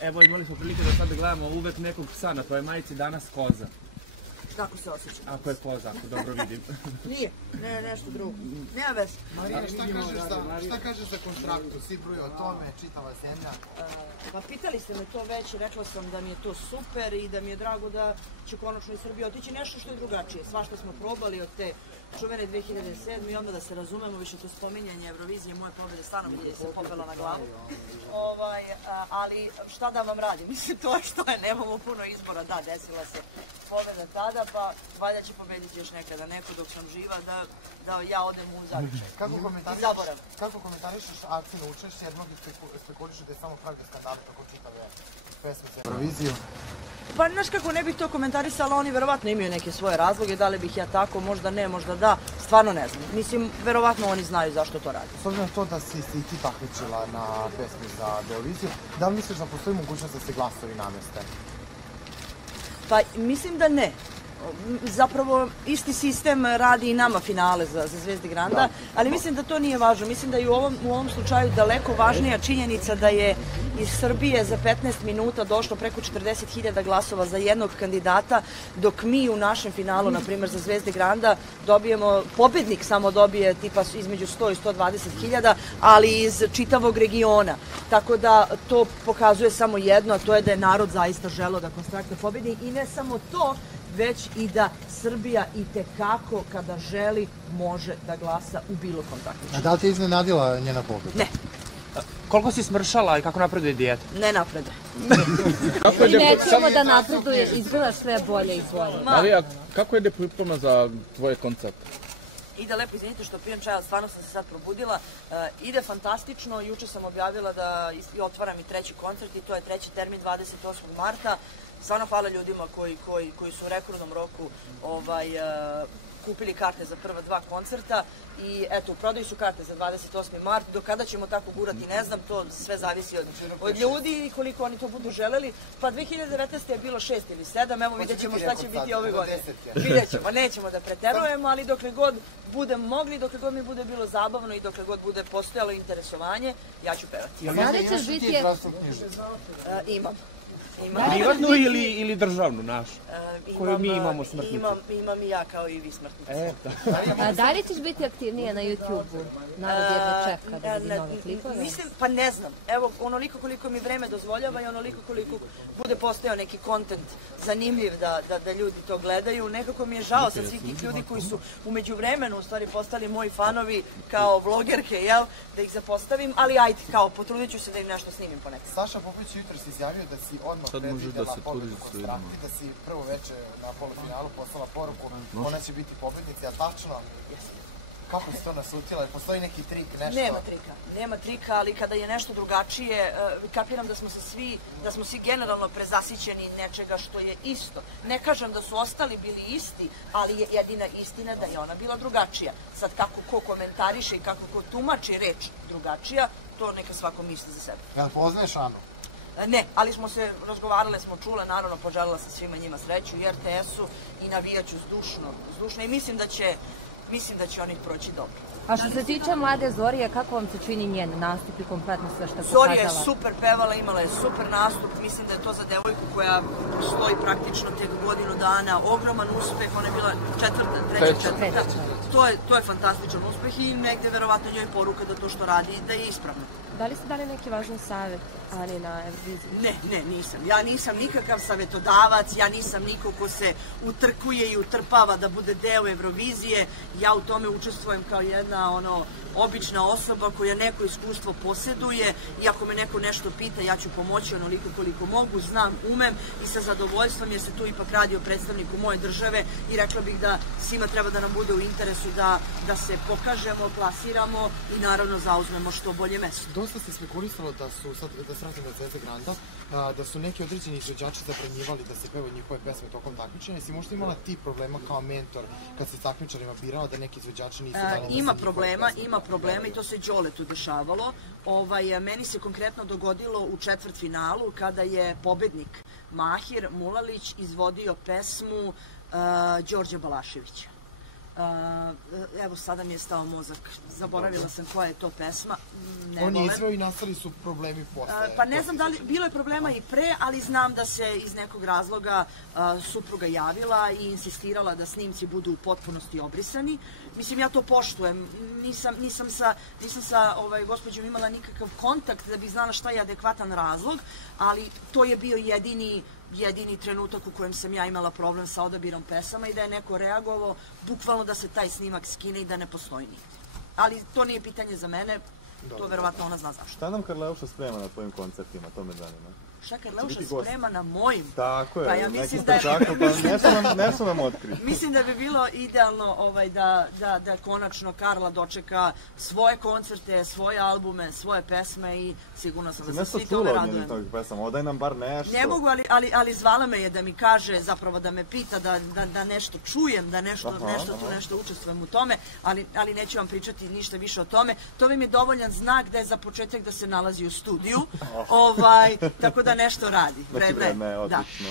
Evo, imali smo prilike da sad gledamo uvek nekog psa na tvojoj majici, danas koza. Kako se osjećam? Ako je koza, ako dobro vidim. Nije, nešto drugo. Nema veze. Marina, šta kažeš za Konstraktu? Svi bruju o tome, čitava zemlja. Pa pitali ste me to već, rekla sam da mi je to super i da mi je drago da će konačno iz Srbije otići nešto što je drugačije. Svašta smo probali od te čuvene 2007. i onda da se razumemo, više to spominjanje Eurovizije, moje pobjede stvarno mi je se popela na glavu. Ali šta da vam radim? Mislim, to je što je, nemamo puno izbora. Da, desila se pobjeda tada, pa valjda će pobediti još nekada neko dok sam živa, da ja odem u zavičaj. Kako komentarišeš akcijno učešće, jer mnogi spekulišu da je samo pravda skandala kako čitave pesme za Euroviziju? Pa, znaš kako, ne bih to komentarisala, oni verovatno imaju neke svoje razloge, da li bih ja tako, možda ne, možda da, stvarno ne znam. Mislim, verovatno oni znaju zašto to radi. S obzirom na to da si i ti takmičila na pesmi za Euroviziju, da li misliš da postoji mogućnost da se glasovi nameste? Pa, mislim da ne. Zapravo, isti sistem radi i nama finale za Zvezde Granda, ali mislim da to nije važno. Mislim da je u ovom slučaju daleko važnija činjenica da je iz Srbije za 15 minuta došlo preko 40.000 glasova za jednog kandidata, dok mi u našem finalu, na primjer za Zvezde Granda, dobijemo, pobednik samo dobije tipa između 100 i 120.000, ali iz čitavog regiona. Tako da to pokazuje samo jedno, a to je da je narod zaista želeo da Konstrakta pobedi i ne samo to, već i da Srbija itekako, kada želi, može da glasa u bilo kom takmičenju. A da li te iznenadila njena pobjeda? Ne. Koliko si smršala i kako napreduje dijeta? Ne napreduje. I nećemo da napreduje, izgleda sve bolje i bolje. Marija, kako ide priprema za tvoje koncerte? Ide lepo, izvinite što pijem čaj, ali stvarno sam se sad probudila. Ide fantastično, juče sam objavila da otvaram i treći koncert i to je treći termin 28. marta. Stvarno hvala ljudima koji su u rekordnom roku kupili karte za prva dva koncerta i eto, u prodaju su karte za 28. mart. Do kada ćemo tako gurati, ne znam, to sve zavisi od ljudi i koliko oni to budu želeli. Pa 2019. je bilo 6 ili 7, evo vidjet ćemo šta će biti ove godine. Vidjet ćemo, nećemo da preterujemo, ali dokle god budemo mogli, dokle god mi bude bilo zabavno i dokle god bude postojalo interesovanje, ja ću pevati. Sada ćeš biti... Imam. Privatnu ili državnu našu? Koju mi imamo smrtnicu? Imam i ja kao i vi smrtnicu. Da li ćeš biti aktivnija na YouTube-u? Narod jedva čeka da vidi nove klipove? Mislim, pa ne znam. Evo, onoliko koliko mi vreme dozvoljava i onoliko koliko bude postojao neki kontent zanimljiv da ljudi to gledaju. Nekako mi je žao sad svih tih ljudi koji su umeđu vremenu u stvari postali moji fanovi kao vlogerke, jel? Da ih zapostavim, ali ajde, kao potrudit ću se da im nešto snimim ponekad. Saša Popović jutro si izjavio da si odmah predvidela pobedu Konstrakti, da si prvo veče na polufinalu poslala poruku, ona će biti pobednica, a tačno? Kako si to naslutila? Postoji neki trik, nešto? Nema trika, ali kada je nešto drugačije, kapiram da smo svi generalno prezasićeni nečega što je isto. Ne kažem da su ostali bili isti, ali je jedina istina da je ona bila drugačija. Sad kako ko komentariše i kako ko tumači reč drugačija, to neka svako misli za sebe. Jel poznaješ Anu? Ne, ali smo se razgovarale, smo čule, naravno poželjela sam svima njima sreću i RTS-u i navijaću zdušno i mislim da će oni proći dobro. A što se tiče mlade Zorije, kako vam se čini njen nastup i kompletno sve što je pokazala? Zorija je super pevala, imala je super nastup, mislim da je to za devojku koja stoji praktično tek godinu dana, ogroman uspeh, ona je bila treća. To je fantastičan uspeh i negde verovatno njoj poruka da to što radi da je ispravno. Da li ste dali neki važan savjet Ani na Euroviziji? Ne, nisam. Ja nisam nikakav savjetodavac, ja nisam niko ko se utrkuje i utrpava da bude deo Eurovizije. Ja u tome učestvujem kao jedna obična osoba koja neko iskustvo posjeduje i ako me neko nešto pita, ja ću pomoći onoliko koliko mogu, znam, umem i sa zadovoljstvom jer se tu ipak radi o predstavniku moje države i rekla bih da svima treba da nam bude u interesu da se pokažemo, plasiramo i naravno zauzmemo što bolje mesto. Dosta se spekulisalo da se vratim na Zvezde Granda, da su neki određeni izvođači zabranjivali da se pevaju njihove pesme tokom takmičenja. Si možda imala ti problema kao mentor kad se s takmičarima birala da neki izvođači nisu dali da se Ima problema i to se Đoletu dešavalo. Meni se konkretno dogodilo u četvrtfinalu kada je pobednik Mahir Mulalić izvodio pesmu Đorđe Balaševića. Evo, sada mi je stao mozak. Zaboravila sam koja je to pesma. On je izveo i nastali su problemi posle. Pa ne znam da li, bilo je problema i pre, ali znam da se iz nekog razloga supruga javila i insistirala da snimci budu u potpunosti obrisani. Mislim, ja to poštujem. Nisam sa gospođom imala nikakav kontakt da bih znala šta je adekvatan razlog, ali to je bio jedini trenutak u kojem sam ja imala problem sa odabirom pesama i da je neko reagovao, bukvalno da se taj snimak skine i da ne postoji nigde. Ali to nije pitanje za mene, to verovatno ona zna zašto. Šta nam Karleuša sprema na tvojim koncertima, to me zanima. Šta Karleuša sprema na mojim? Tako je, pa ja mislim da ne su nam otkriti. Mislim da bi bilo idealno da konačno Karla dočeka svoje koncerte, svoje albume, svoje pesme i sigurno sam da se svi tome radujemo. Nešto čula od njenih pesama, odaj nam bar nešto. Ne mogu, ali zvala me je da mi kaže, zapravo da me pita, da nešto čujem, da nešto učestvujem u tome, ali neću vam pričati ništa više o tome. To mi je dovoljan znak da je za početak da se nalazi u studiju, tako da nešto radi. Znači vreme, odlično.